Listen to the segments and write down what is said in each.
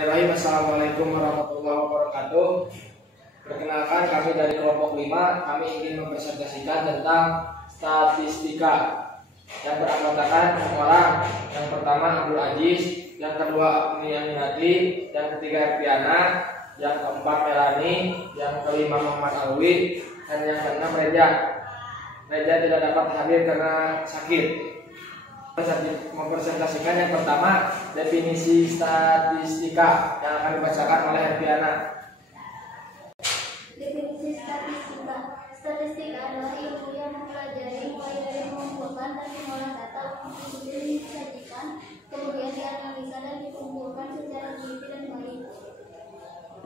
Assalamualaikum warahmatullahi wabarakatuh. Perkenalkan, kami dari kelompok 5. Kami ingin mempresentasikan tentang statistika yang beranggotakan 6 orang. Yang pertama Abdul Aziz, yang kedua Aminati, yang ketiga Piana, yang keempat Melani, yang kelima Muhammad Alwi, dan yang keenam Reja. Reja tidak dapat hadir karena sakit. Mempresentasikan yang pertama definisi statistika yang akan dibacakan oleh Herpiana. Definisi statistika. Statistika adalah ilmu yang mempelajari mulai dari mengumpulkan dan mengolah data untuk kemudian disajikan, kemudian dianalisa dan dikumpulkan secara teliti dan baik.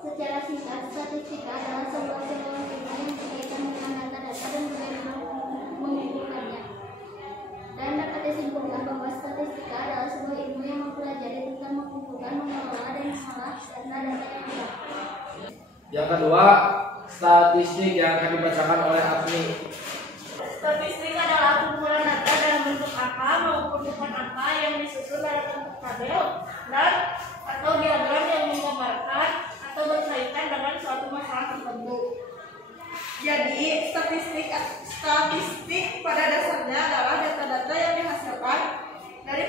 Secara singkat, statistika adalah sebuah ilmu yang berkaitan dengan data-data dan bagaimana mengumpulkannya. Dan dapat disimpulkan bahwa statistika adalah sebuah ilmu yang mempelajari tentang mengumpulkan, mengelola, dan mengolah data-data yang ada. Yang kedua, statistik yang akan dibacakan oleh Agni. Statistik adalah kumpulan data dalam bentuk angka maupun bukan angka yang disusun dalam bentuk tabel dan atau diagram yang menggambarkan atau berkaitan dengan suatu masalah tertentu. Jadi, statistik pada dasarnya adalah data-data yang dihasilkan dari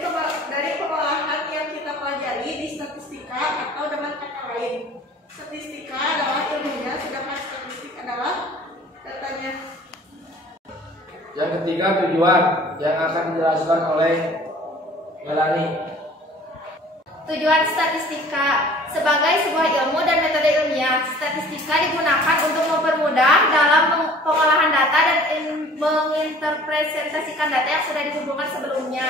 pengolahan yang kita pelajari di statistika, atau dengan kata lain, statistika adalah ilmunya, sedangkan statistik adalah datanya. Yang ketiga, tujuan yang akan dijelaskan oleh Melani. Tujuan statistika sebagai sebuah ilmu dan metode ilmiah, statistika digunakan untuk mempermudah dalam pengolahan data dan menginterpretasikan data yang sudah dikumpulkan sebelumnya.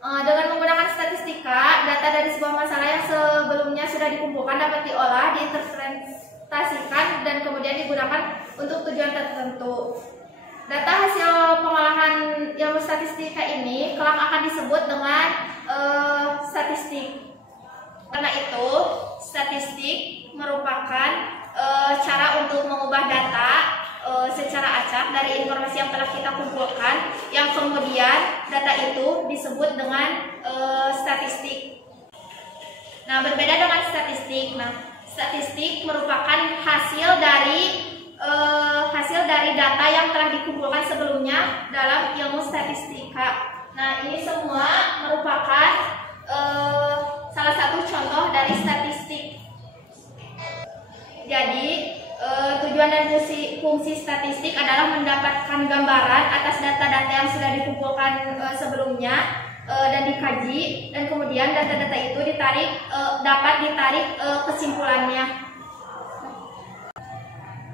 Dengan menggunakan statistika, data dari sebuah masalah yang sebelumnya sudah dikumpulkan dapat diolah, diinterpretasikan, dan kemudian digunakan untuk tujuan tertentu. Data hasil pengolahan ilmu statistika ini kelak akan disebut dengan statistik. Karena itu, statistik merupakan cara untuk mengubah data secara acak dari informasi yang telah kita kumpulkan, yang kemudian data itu disebut dengan statistik. Nah, berbeda dengan statistik. Statistik merupakan hasil dari data yang telah dikumpulkan sebelumnya dalam ilmu statistika. Nah, ini semua merupakan salah satu contoh dari statistik. Jadi, tujuan dan fungsi statistik adalah mendapatkan gambaran atas data-data yang sudah dikumpulkan sebelumnya dan dikaji, dan kemudian data-data itu dapat ditarik kesimpulannya.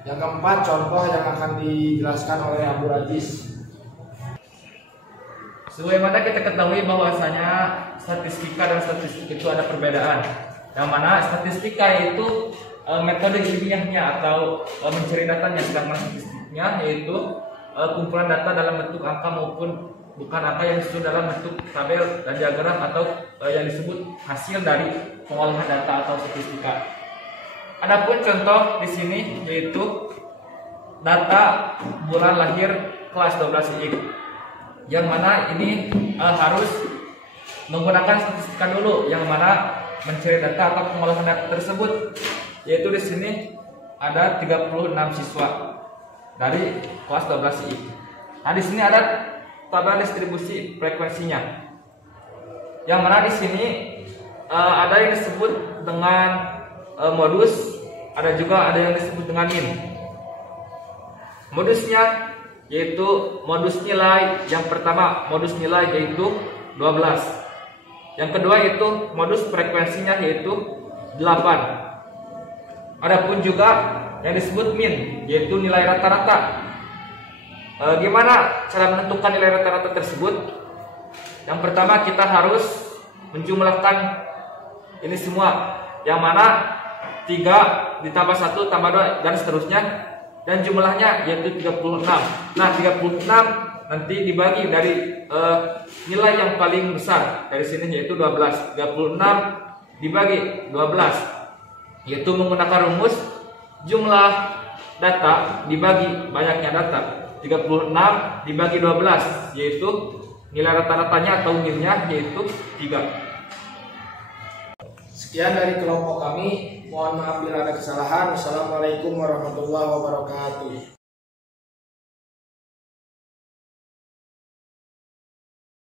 Yang keempat, contoh yang akan dijelaskan oleh Abdul Aziz. Sebagaimana kita ketahui bahwasanya statistika dan statistik itu ada perbedaan. Yang mana statistika itu metode ilmiahnya atau mencari datanya, sedangkan statistiknya yaitu kumpulan data dalam bentuk angka maupun bukan angka yang disusun dalam bentuk tabel dan diagram atau yang disebut hasil dari pengolahan data atau statistika. Adapun contoh di sini yaitu data bulan lahir kelas 12 IX, yang mana ini harus menggunakan statistika dulu, yang mana mencari data atau pengolahan data tersebut, yaitu di sini ada 36 siswa dari kelas 12 I. Nah, di sini ada tabel distribusi frekuensinya, yang mana di sini ada yang disebut dengan modus, ada juga ada yang disebut dengan min. Modusnya yaitu modus nilai. Yang pertama modus nilai yaitu 12. Yang kedua itu modus frekuensinya yaitu 8. Adapun juga yang disebut min yaitu nilai rata-rata. Gimana cara menentukan nilai rata-rata tersebut? Yang pertama kita harus menjumlahkan ini semua, yang mana 3 ditambah 1 tambah 2 dan seterusnya, dan jumlahnya yaitu 36. Nah, 36 nanti dibagi dari nilai yang paling besar dari sini yaitu 12. 36 dibagi 12 yaitu menggunakan rumus jumlah data dibagi banyaknya data. 36 dibagi 12 yaitu nilai rata-ratanya atau min-nya yaitu 3. Sekian dari kelompok kami. Mohon maaf bila ada kesalahan. Wassalamualaikum warahmatullahi wabarakatuh.